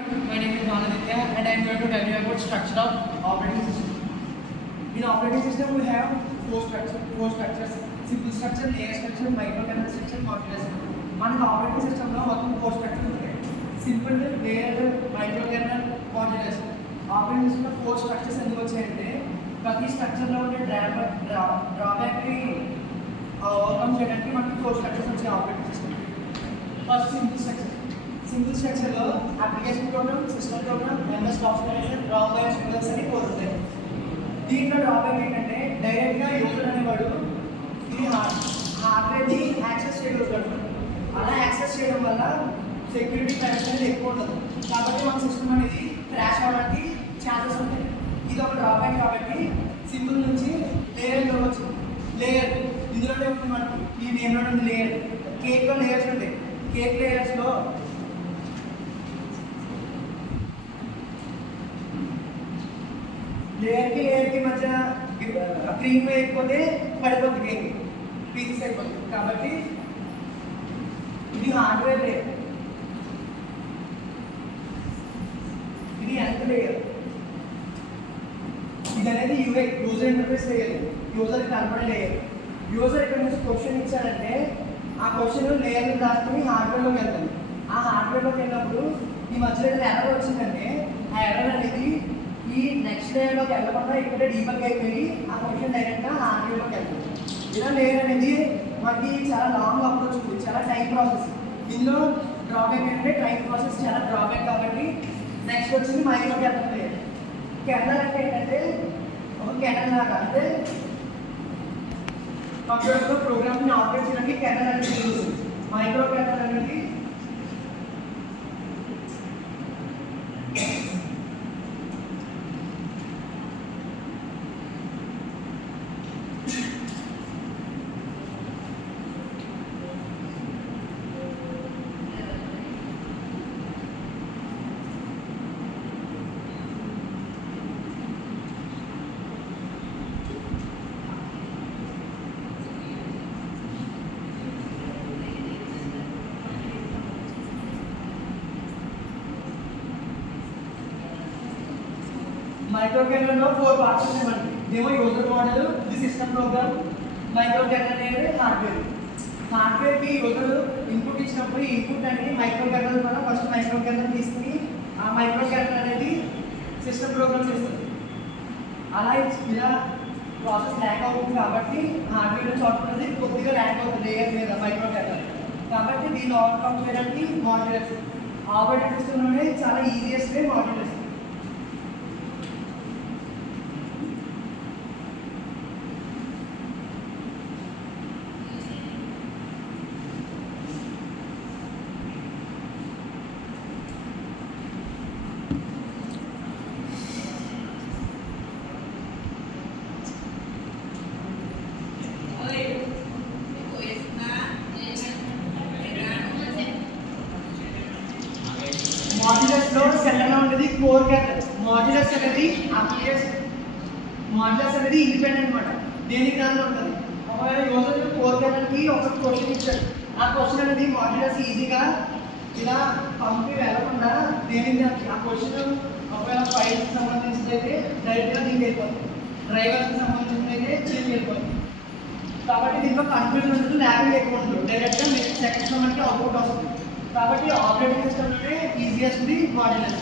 My name is Manaditya and I am going to tell you about structure of operating system. In operating system we have four structures: simple structure, layer structure, microkernel structure, modular structure. మనకి operating system లో మొత్తం four structures ఉంటాయి: simple, layer, microkernel, modular. operating system లో four structures ఎందుకు వచ్చాయంటే ప్రతి structure లో ఉండే డ్రాబ్యాక్ ని ఓవర్కమ్ చేయడానికి మనకి four structures వచ్చాయి operating system. First simple structure లో application program, system program, MS software, RAM BIOS users అని కోరుతాయి. దీంట్లో డ్రాబ్యాక్ ఏంటంటే డైరెక్ట్ గా యూజర్ అనేవాడు ఈ హార్డ్వేర్ ని యాక్సెస్ చేయగలుగుతాడు. అలా యాక్సెస్ చేయడం వల్ల సెక్యూరిటీ ప్రైవసీ అనేది ఎక్కువ ఉండదు. కాబట్టి మన సిస్టమ్ అనేది క్రాష్ అవ్వడానికి ఛాన్సెస్ ఉంటాయి. ఇది ఒక డ్రాబ్యాక్. కాబట్టి సింపుల్ నుంచి లేయర్ కావచ్చు. లేయర్ ఇందులోనే ఉంటుంది మనకి ఈ నేమ్లో ఉంది లేయర్. కేక్ లో లేయర్స్ ఉంటాయి. కేక్ లేయర్స్ లో లేయర్ కి మధ్య క్రీమ్ వేయకపోతే పడిపోతుంది, కేక్ పీసెస్ అయిపోతుంది. కాబట్టి ఇది హార్డ్వేర్ లేయర్, ఇది ఎంత లేయర్. ఇది అనేది యూజర్ ఇంటర్ఫేస్ లేయర్, యూజర్ కనపడే లేయర్. యూజర్ ఇక్కడ నుంచి క్వశ్చన్ ఇచ్చాడంటే ఆ క్వశ్చన్ లేయర్ రాసుకుని హార్డ్వేర్లోకి వెళ్తుంది. ఆ హార్డ్వేర్లోకి వెళ్ళినప్పుడు ఈ మధ్యలో ఏదైనా ఎర్రర్ వచ్చిందంటే ఆ ఎర్రర్ అనేది ఈ నెక్స్ట్ లేయర్లోకి వెళ్ళకుండా ఇక్కడే డీబగ్ అయిపోయి ఆ క్వశ్చన్ డైరెక్ట్గా హార్డ్వేర్లోకి వెళ్తుంది. ఇలా లేయర్ అనేది మనకి చాలా లాంగ్ అప్రోచ్ ఉంది, చాలా టైం ప్రాసెస్. ఇందులో డ్రాబ్యాక్ ఏంటంటే టైం ప్రాసెస్ చాలా డ్రాబ్యాక్. కాబట్టి నెక్స్ట్ వచ్చింది మైక్రోకెర్నల్ లేయర్. కెర్నల్ అంటే ఏంటంటే ఒక కెర్నల్ లాగా, అంటే కంప్యూటర్లో ప్రోగ్రామ్ని ఆపరేట్ చేయడానికి కెర్నల్ అనేది యూజ్ అవుతుంది. మైక్రోకెర్నల్ అనేది మైక్రోకెర్నల్ లో 4 పార్ట్స్ ఉన్నాయి మనకి. ఇదేమో యూజర్ మోడల్, ఇది సిస్టమ్ ప్రోగ్రామ్, మైక్రోకెర్నల్ అనేది హార్డ్వేర్. హార్డ్వేర్ కి యూజర్ ఇన్పుట్ ఇచ్చినప్పుడు ఈ ఇన్పుట్ అనేది మైక్రోకెర్నల్ ద్వారా ఫస్ట్ మైక్రోకెర్నల్ తీసుకుని ఆ మైక్రోకెర్నల్ అనేది సిస్టమ్ ప్రోగ్రామ్ చేస్తుంది. అలా ఇలా ప్రాసెస్ ల్యాక్ అవుతుంది. కాబట్టి హార్డ్వేర్ నుంచి అవుట్పుట్ అనేది కొద్దిగా ల్యాక్ అవుతుంది లేయర్ మీద మైక్రోకెర్నల్. కాబట్టి దీన్ని ఓవర్కమ్ చేయడానికి మాడ్యులర్ ఆపరేటింగ్ సిస్టమ్లోనే చాలా ఈజియెస్ట్ వే మాడ్యులర్. మాడ్యులర్స్ లో సెంటర్ లో ఉండేది కోర్ కెర్నల్. మాడ్యులర్స్ అనేది ఇండిపెండెంట్ అన్నమాట, దేనికి దానిలో ఉంటుంది. ఒకవేళ యూజర్ కోర్ కెర్నల్ కి ఒక క్వశ్చన్ ఇచ్చాడు, ఆ క్వశ్చన్ అనేది మాడ్యులర్స్ ఈజీగా ఇలా పంపి వెళ్ళకుండా దేనికి ఆ క్వశ్చన్ ఒకవేళ ఫైల్ కి సంబంధించింది అయితే డైరెక్ట్ గా దీనికి వెళ్ళిపోతుంది, డ్రైవర్ కి సంబంధించింది అయితే చేంజ్ వెళ్ళిపోతుంది. కాబట్టి దీంట్లో కన్ఫ్యూజన్ ఉంటుంది, ల్యాబ్ ఎక్కువ ఉంటుంది, డైరెక్ట్ గా నెక్స్ట్ సెకండ్స్ లో మనకి అవుట్పుట్ వస్తుంది. కాబట్టి ఆపరేటింగ్ సిస్టమ్ అంటే ఈజియెస్ట్ మాడ్యులర్.